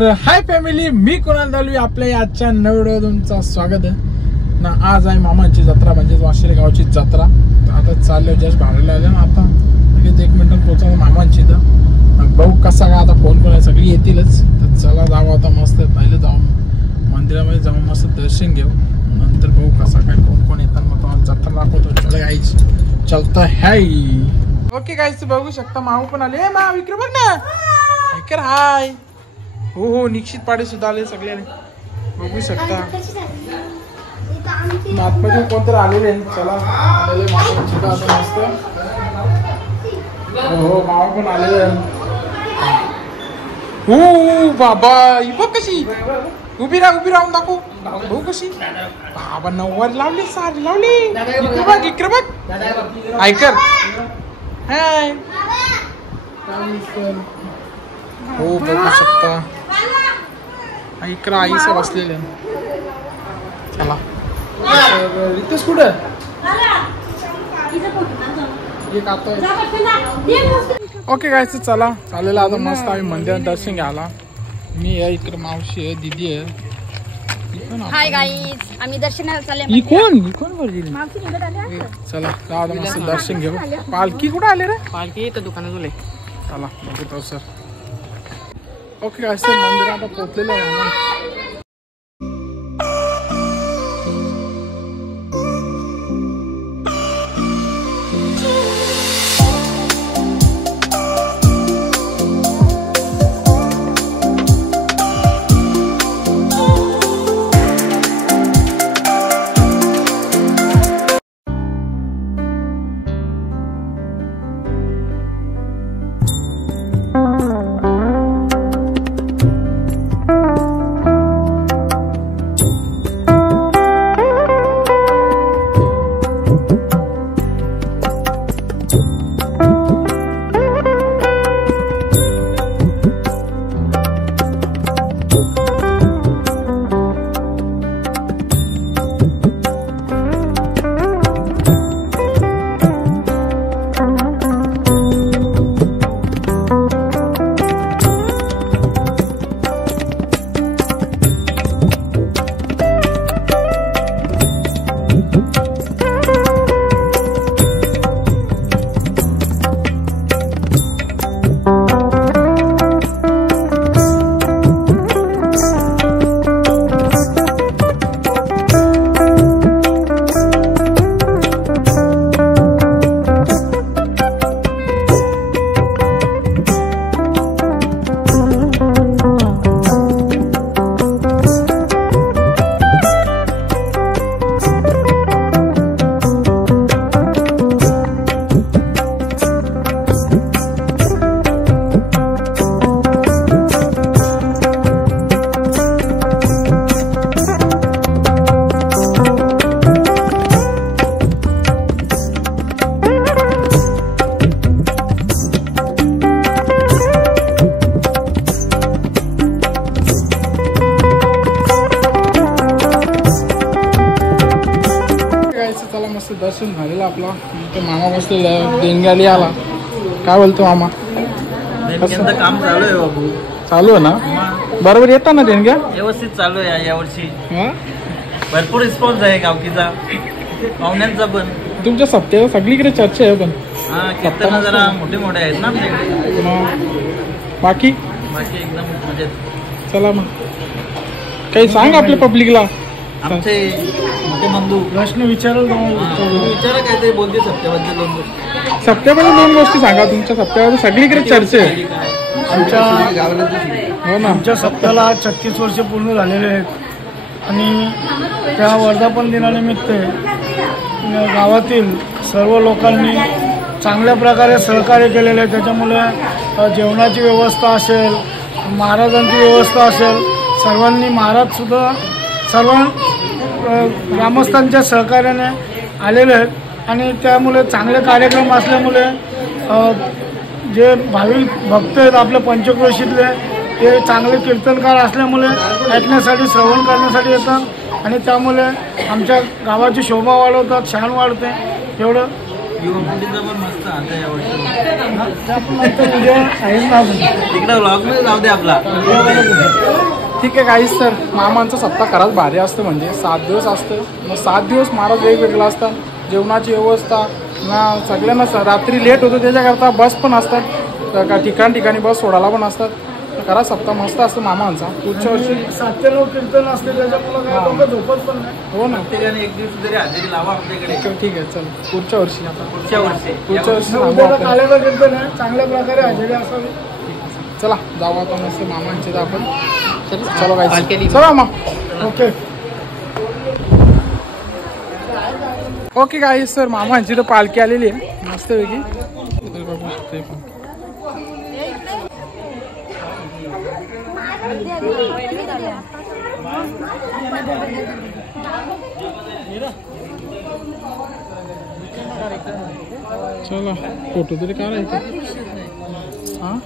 तर hi family, मी कुणाल दलवी आपल्या आजच्या नवीन व्हिडिओ तुमचं स्वागत आहे ना। आज आहे मामांची जत्रा म्हणजे वाशिले गावची जत्रा। तर आता चाललो जस्ट भाडीला आले ना, आता लगेच 1 मिनिटात पोहोचलो मामांची। तर भाऊ कसा का आता कोण कोण आहे सगळी येतीलच। तर चला जाऊ आता मस्त पहिले जाऊ मंदिरामध्ये जाऊन मस्त दर्शन घेऊ, नंतर भाऊ कसा काय कोण कोण येतात मग तुम्हाला जत्रा दाखवतो। चला गाईस चलता है। ओके गाईस बघू शकता माऊ पण आले। मा विक्रम बघ ना, ऐकर हाय। हो निश्चित पाडे सुद्धा आले सगळे बघू शकता। आतमध्ये कोणतरी आलेले चला आलेले मस्त। हो मामा पण आलेले। हो बाबा ही बघ कशी उभी राहून दाखव भाऊ कशी। बाबा नऊवारी लावली, साडी लावली। इकडे बघ ऐकर हाय। हो बघू शकता इकडं आईचं बसलेले। चला रितेश कुठं ओके गायचं चला चालेला। आता मस्त आम्ही मंदिरात दर्शन घ्यायला। मी आहे इकडे, मावशी आहे, दीदी आहे। हाय गाईज, आम्ही दर्शनाला चालले। ही कोण बोलली? चला आता मस्त दर्शन घेऊ। पालखी कुठे आले रे? पालखी इथं दुकानात आले। चला बघू सर। ओके गाइस मंदिरात आता पोहोचलेलो आहे। मस्त दर्शन झालेलं आपला। तो मामा बसलेला देणग्याली आला। काय बोलतो मामा? काम चालू आहे बाबू। चालू आहे ना? बरोबर येतात ना देणग्या? व्यवस्थित चालू आहे यावर्षी। भरपूर रिस्पॉन्स आहे गावकीचा, पाहुण्यांचा पण। तुमच्या सप्त्याला सगळीकडे चर्चा आहे पण। कीर्तन जरा मोठे आहेत ना आपल्याकडे। बाकी एकदम मजेत। चला मग काही सांग आपल्या पब्लिकला। आमचे मोठे बंधू प्रश्न विचारा काय ते बोलते सप्त्याबद्दल 2 गोष्टी। सप्त्याबद्दल 2 गोष्टी सांगा। तुमच्या सप्त्याबद्दल सगळीकडे चर्चा आहे। हो ना, आमच्या सप्त्याला 36 वर्ष पूर्ण झालेले आहेत आणि त्या वर्धापन दिनानिमित्त गावातील सर्व लोकांनी चांगल्या प्रकारे सहकार्य केलेले आहे। त्याच्यामुळे जेवणाची व्यवस्था असेल, महाराजांची व्यवस्था असेल, सर्वांनी महाराज सुद्धा सर्व ग्रामस्थांच्या सहकार्याने आलेले आहेत आणि त्यामुळे चांगले कार्यक्रम असल्यामुळे जे भाविक भक्त आहेत आपल्या पंचक्रोशीतले ते चांगले कीर्तनकार असल्यामुळे ऐकण्यासाठी, श्रवण करण्यासाठी येतात आणि त्यामुळे आमच्या गावाची शोभा वाढवतात, शान वाढते। एवढं युवा मुलींचा पण मस्त आता यावर्षी उद्या आहे ना आपण. तिकडे व्लॉग मध्ये जाऊ दे आपला. ठीक आहे गाईस, तर मामांचा सप्ताह खरंच भारी असतं. म्हणजे 7 दिवस असतं. मग 7 दिवस महाराज वेगवेगळं असतात. जेवणाची व्यवस्था ना सगळ्यांना रात्री लेट होतो त्याच्याकरता बस पण असतात. का ठिकाणी बस सोडायला पण असतात. खरा सप्ताह मस्त असतं मामांचा. पुढच्या वर्षी 7 ते 9 कीर्तन असते त्याच्यामुळे काय लोक झोपत पण नाही. हो ना. प्रत्येकाने एक दिवस तरी हजेरी लावा आपल्याकडे. ठीक आहे, चल पुढच्या वर्षी आता पुढच्या वर्षी सांगू उद्याचा आपण. काल्याचा कीर्तन आहे, चांगल्या प्रकारे हजेरी असावी. चला जाऊ आता मस्त मामांचे आपण. चलो गाईस, चला मग. ओके गाईस, सर मामांची तर पालखी आलेली आहे मस्त वेगळी. चला फोटो तरी काढायचा. हा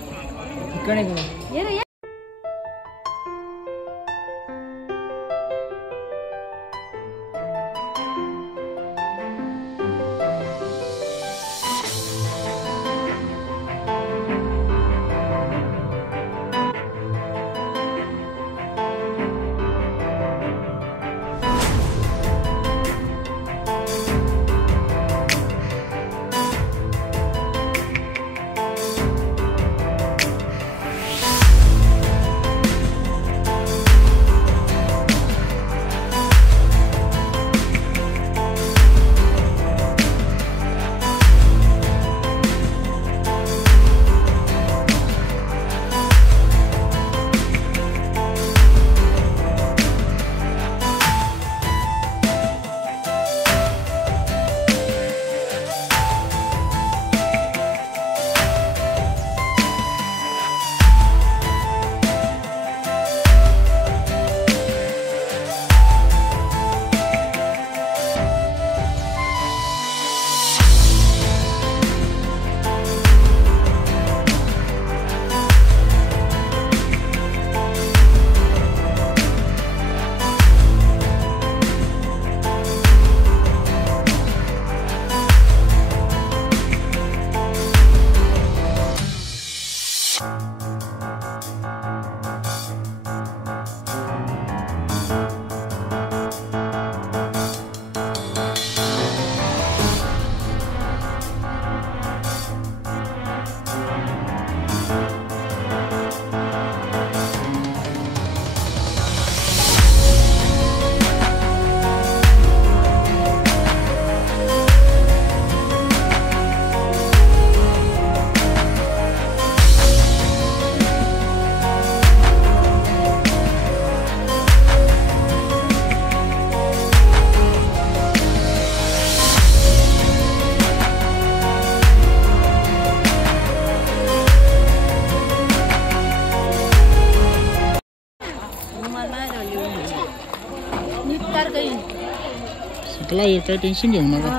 सगळं येतं, टेन्शन घेऊ नका.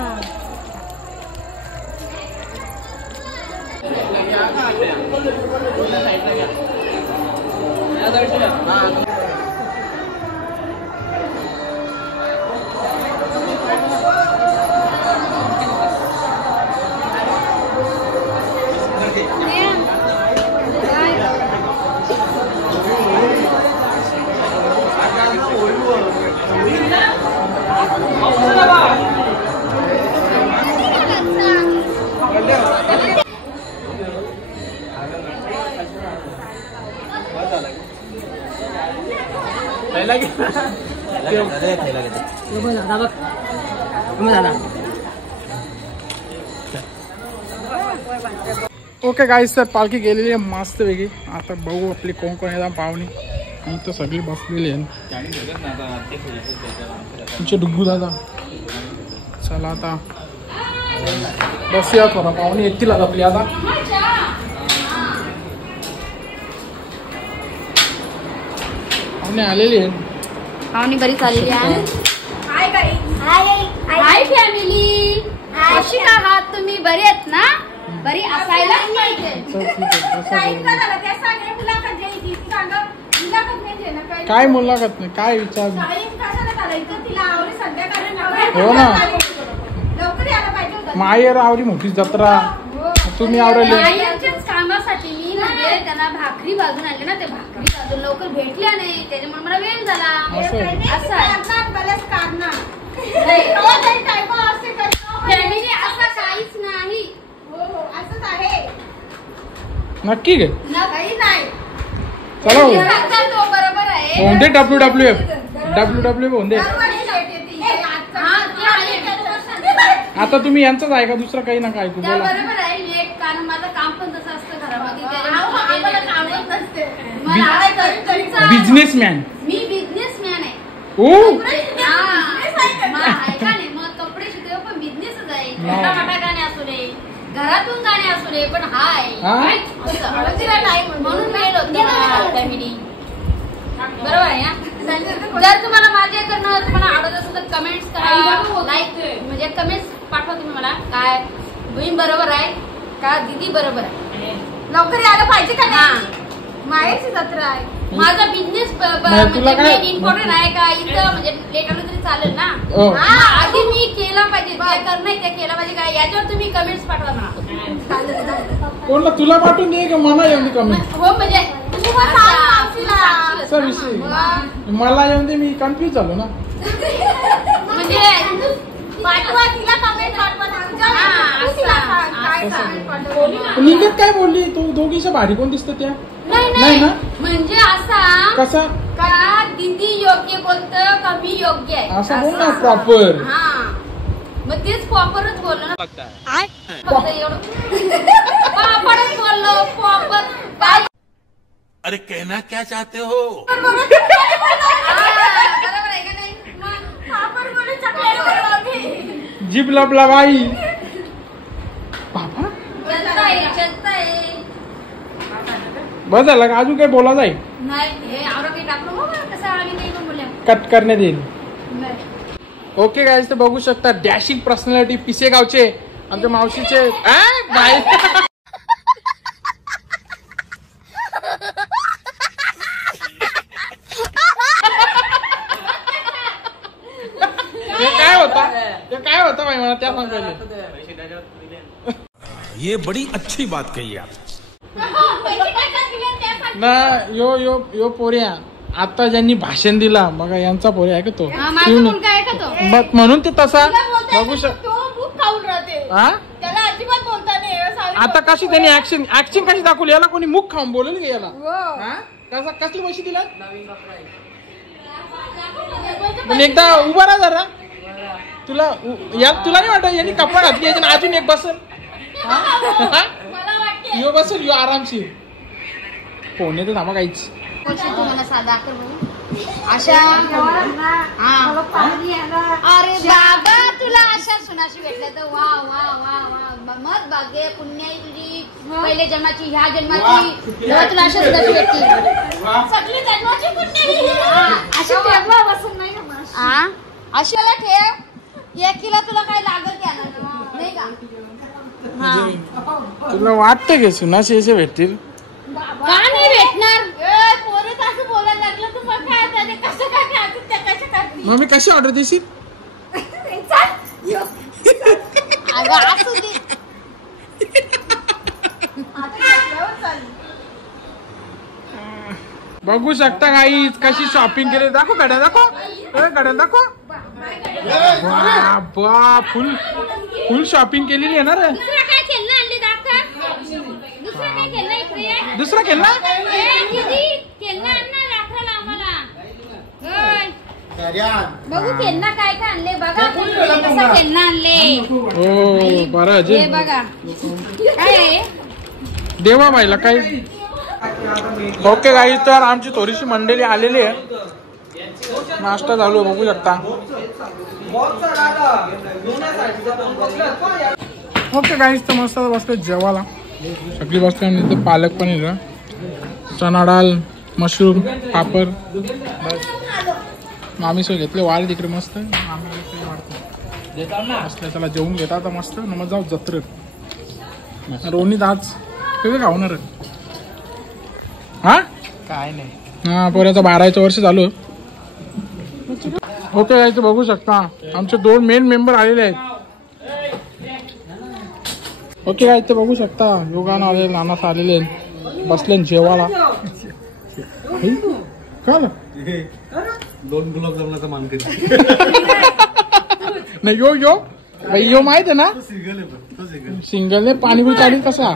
ओके गाईस, तर पालखी गेलेली आहे मस्त वेगळी. आता बघू आपली कोण कोण येतात पाहुणे. आणि तर सगळी बसलेली आहे तुमचे डुग्गू दादा. चला आता बसूया थोडा, पाहुणे येतील आता आपली. आता पाहुणे आलेली आहे. पाहुणे बरीच आलेली आहे. हाय फॅमिली, कशी आहात तुम्ही? बरे आहेत ना? बरी असायलाच पाहिजे. काय मुलाखत नाही, काय विचार. हो ना, लवकर यायला पाहिजे होतं माहेर आवरी मोठी जत्रा तुम्ही आवरले मायांच्याच कामासाठी मी म्हणजे त्यांना भाकरी बाजून आणले ना, ते भाकरी बाजून लवकर भेटल्या नाही, त्याच्यामुळे मला वेळ झाला. फॅमिली असं काहीच नाही. असंच आहे नक्की गे काही नाही. चला तो बरोबर आहे. होऊन दे WWF होऊन दे. आता तुम्ही यांचंच आहे का दुसरं काही नका ऐकू बोला. बरोबर आहे लेट, कारण माझं काम पण तसं असतं घरामध्ये. बिझनेसमॅन मी बिझनेसमॅन आहे. ओ ऐका नाही, मग कपडे शिकले पण बिझनेसच आहे. छोटा मोठा गाणे असू दे, घरातून गाणे असू दे, पण हाय म्हणून वेळ होतो फॅमिली. बरोबर आहे ना. जर तुम्हाला माझ्याकडनं तुम्हाला आवडत असेल तर कमेंट्स करा, लाईक म्हणजे कमेंट्स पाठवा तुम्ही मला. काय बहीण बरोबर आहे का दीदी बरोबर आहे, लवकर यायला पाहिजे का नाही. मायाची जत्रा आहे, माझा बिझनेस म्हणजे इम्पॉर्टंट आहे का इथं, म्हणजे लेट आलं तरी चालेल ना. आधी मी केला पाहिजे, नाही ते केला पाहिजे काय, याच्यावर तुम्ही कमेंट्स पाठवा मला. कोणला तुला पाठवून दे का मला येऊन दे कमेंट. हो म्हणजे असा विषय मला येऊन दे, मी कन्फ्युज झालो ना. म्हणजे पाठवा तिला कमेंट पाठवा. निघत काय बोलली तू, दोघीच्या भारी कोण दिसत त्या. नाही ना, म्हणजे असा कसा का दीदी योग्य बोलतं का मी योग्य आहे असं बोल ना प्रॉपर. हा मग तेच प्रॉपरच बोललो ना. फक्त एवढं प्रॉपरच बोललो प्रॉपर. अरे कहना क्या चाहते हो. बरोबर आहे का नाही. प्रॉपर बोलू शकतो. जीभ लपला बाई बाबा. जनता आहे. बस झालं का अजून काही बोला जाईल. नाही हे आवडं काही टाकलो कसं आम्ही काही पण बोलल्या कट करण्यात येईल. ओके गाईज, तर बघू शकता डॅशिंग पर्सनॅलिटी पिसेगावचे आमच्या मावशीचे बाई. हे काय होता भाई मला त्या सांगायला. ये बड़ी अच्छी बात कही आप ना. यो पोऱ्या आता ज्यांनी भाषण दिला बघा यांचा पोऱ्या आहे का तो, म्हणून ते तसा बघू शकतो. आता कशी त्यांनी ऍक्शन कशी दाखवली, याला कोणी मुख खाऊन बोलेल का याला. कसा कसली पैसे दिला पण एकदा उभा राहा जरा. तुला नाही वाटत यांनी कपडा घातली अजून एक बसल. यो बसल यो आरामशीर. फोन येतो थांबा काहीच. अशा अरे बाबा तुला अशा सुनाशी भेटल्या तर वा वा वा वा मत भाग्य पुण्य आहे तुझी. पहिले जन्माची ह्या जन्माची तुला अशा सुनाशी भेटली. सगळी जन्माची पुण्य अशी ठेवा बसून नाही का. अशाला ठेव एकीला तुला काय लागत नाही का. तुला वाटतं की सुनाशी असे भेटतील का नाही भेटणार. पोरं असं बोलायला लागलं तर मग काय कसं काय मग मी कशी ऑर्डर देशील. असू दे. बघू शकता काही कशी शॉपिंग केली. दाखव गाड्या दाखव. बा फुल शॉपिंग केलेली आहे ना रे. काय खेळणं आणली दाखव. दुसरा काय खेळणं इकडे. दुसरा खेळणं खेळणं आणणार दाखवायला आम्हाला. बघू खेळणं काय काय आणले बघा. कसं खेळणं आणले. हो बरं हे बघा काय देवा बाईला काही. ओके गाईज, तर आमची थोडीशी मंडळी आलेली आहे. नाश्ता चालू आहे बघू शकता. ओके गाईज, तर मस्त बसले जेवायला. सगळी बसते आणि पालक पनीर, चना डाळ, मशरूम, पापड. मामी सोय घेतले वाढ तिकडे मस्त. असल्या त्याला जेवून घेता तर मस्त. मग जाऊ जत्रेत. रोनीत आज कधी खावणार हा काय नाही. हा पोऱ्याचं 12चं वर्ष चालू. ओके गाईज, बघू शकता आमचे 2 मेन मेंबर आलेले आहेत. ओके काय ते बघू शकता योगानं आलेले नानास आलेले बसले जेवायला काय 2 गुलाबजामनाचा मानकरी नाही यो भाई यो माहित आहे ना सिंगल पाणीपुरी चाली कसा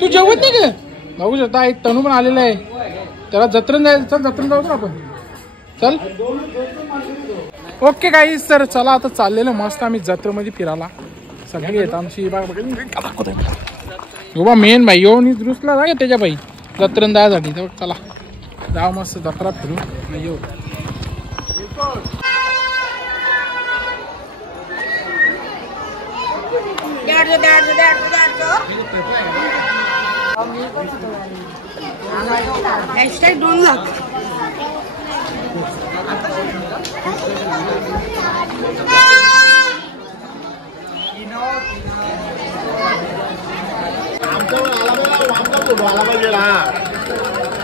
तू जेवत नाही का बघू शकता एक तनू पण आलेला आहे त्याला जत्रेन जायचं चल जत्रेन जाऊ ना आपण चल ओके गाईस तर चला आता चाललेलं मस्त आम्ही जत्रेमध्ये फिरायला सगळी येत आमची बा मेन भाई यो दुरुस्तला जागे त्याच्या बाई जत्रेन जायसाठी तर चला जाऊ मस्त जत्रा फिरू नाही येऊ $2 लाख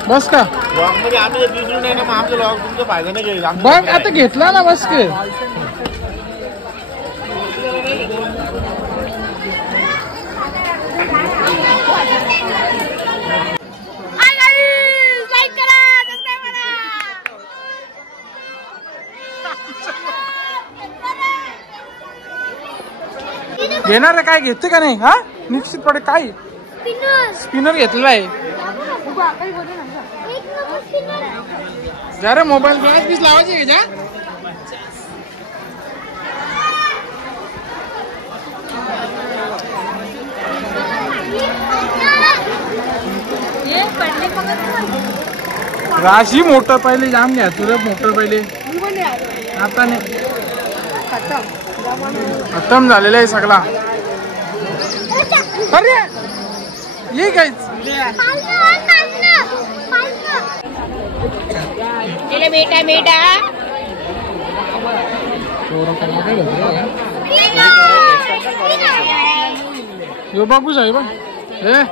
बस का आम्ही दिसलो नाही ना मग आमच्या तुमचा फायदा नाही घेईल बघ आता घेतला ना बस के घेणार काय घेते का नाही हा निश्चितपणे काय स्पिनर घेतलेला आहे जरा मोबाईल पीस लावायचे का राशी मोटर पहिले जाम घ्या तुला मोटर पहिले आता नाही खतम झालेला आहे सगळा अरे ये काहीच बेटा बेटा यो बाबू साहेब हे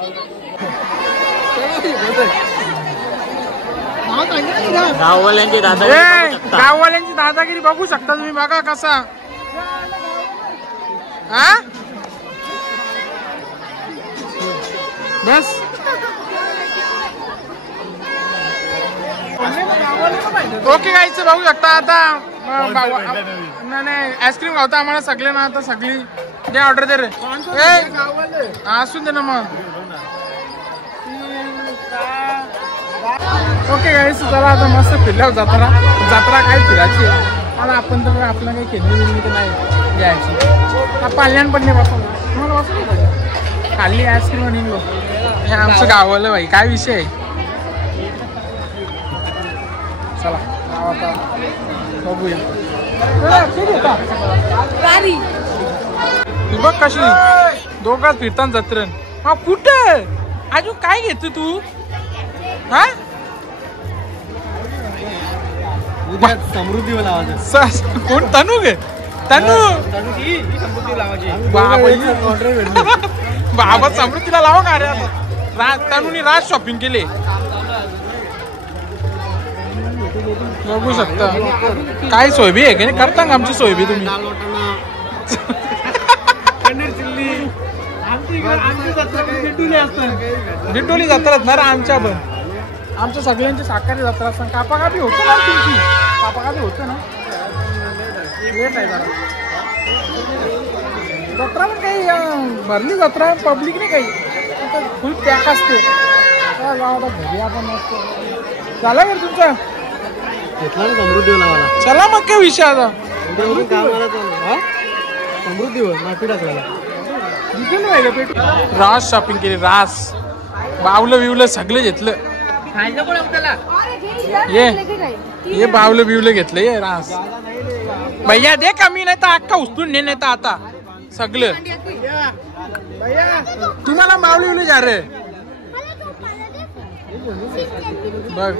गाववाल्यांची गाववाल्यांची दादागिरी बघू शकता तुम्ही बघा कसा हा बस ओके गाईचं बघू शकता आता नाही आईस्क्रीम खावता आम्हाला सगळे ना आता सगळी दे ऑर्डर दे रे असून दे ना मग ओके गाईस चला आता मस्त फिरल्यावर जत्रा काय फिरायची आता आपण तर आपलं काही खेळणी बिळणी तर नाही घ्यायची पाल्यान पण नाही बसवलं तुम्हाला बसवलं पाहिजे खाल्ली आईस्क्रीम निघलो हे आमचं गावाला भाई काय विषय आहे चला आता बघूया तू बघ कशी दोघात फिरताना जत्रेन हा कुठं अजून काय घेतो तू हा समृद्धी लावायचं कोण तनू गे तनू बाबा समृद्धीला लावा का रे आता तनूनी राज शॉपिंग केली बघू शकता काय सोयबी आहे का नाही करता का आमची सोयबी तुम्ही बिटोली जत्रा ना आमच्या पण आमच्या सगळ्यांची साखर जत्रा असतात कापाकापी होतं ना तुमची कापाकापी होतं ना लेट आहे जरा जत्रा पण काही भरली जत्रा पब्लिक नाही काही फुल पॅक असते घरी आपण मस्त झाला का तुमचा घेतला ना समृद्धी लावायला चला मग काय विषय आता समृद्धीवर मार्केट रास शॉपिंग केली रास बावलं बिवलं सगळं घेतलं ये बावलं बिवलं घेतलं ये रास भैया दे कमी नाही तर अक्का उचलून ने नाही तर आता सगळं तुम्हाला बावलं बिवलं जा रे बघ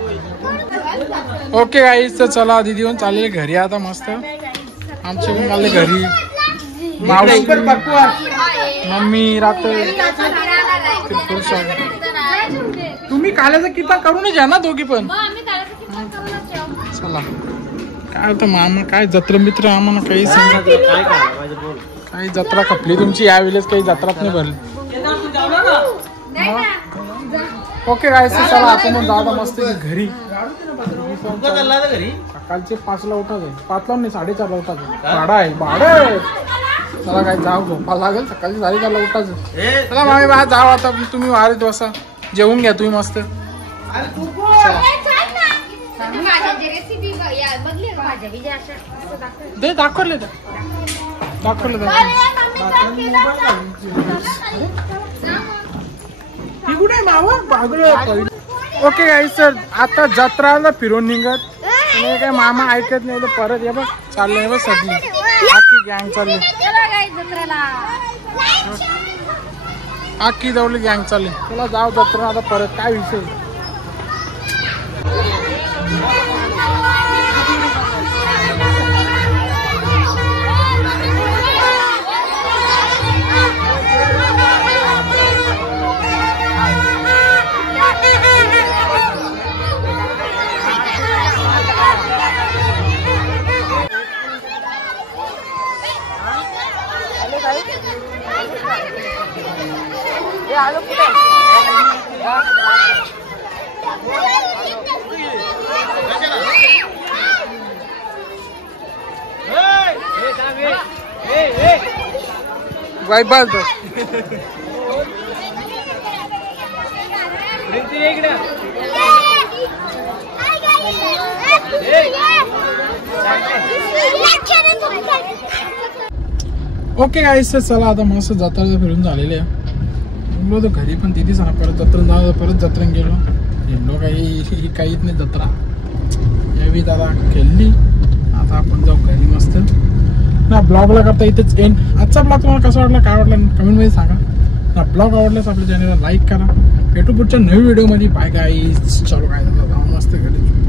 ओके गाईस तर चला दीदी होऊन चालले घरी आता मस्त आमचे पण आले घरी मम्मी राहतो तुम्ही काल्याचा किता करूनच या ना दोघी पण चला काय होतं मामा काय जत्र मित्र आम्हाला काही सांगा काही जत्रा खपली तुमची यावेळेस, काही जत्रात नाही भरली. ओके काय चला आपण मग दादा मस्त घरी. सकाळचे 5ला उठायचं, 5ला नाही 4:30ला उठायचं. भाडा आहे चला काय जाऊ झोपा लागेल. सकाळची 4:30ला उठायचं. चला मामी बा जाऊ आता, तुम्ही वारीत बसा, जेवून घ्या तुम्ही मस्त. दे दाखवले कुठे मावा बागलं. ओके गाईस सर आता जत्राला फिरून निघत काय मामा ऐकत नाही तर परत ये बघ चाललंय बघ सगळी आखी गँग चालली. आखी जवळ गँग चालली. चला जाऊ जत्रा आता परत. काय विषय वाईबाल तो ओके गाईस चला आता मस्त जत्रा फिरून झालेले आहे. गेलो तर घरी पण तिथे सांग परत जत्रा जाऊ. परत जत्रेत गेलो काही काहीच नाही जत्रा यावी दादा खेळली. आता आपण जाऊ घरी मस्त ना. ब्लॉगला करता इथेच एंड. आजचा ब्लॉग तुम्हाला कसा वाटला काय वाटला कमेंटमध्ये सांगा ना. ब्लॉग आवडल्यास आपल्या चॅनलला लाईक करा. भेटू पुढच्या नवीन व्हिडिओमध्ये. बाय गाईस. चलो काय झालं मस्त घरी.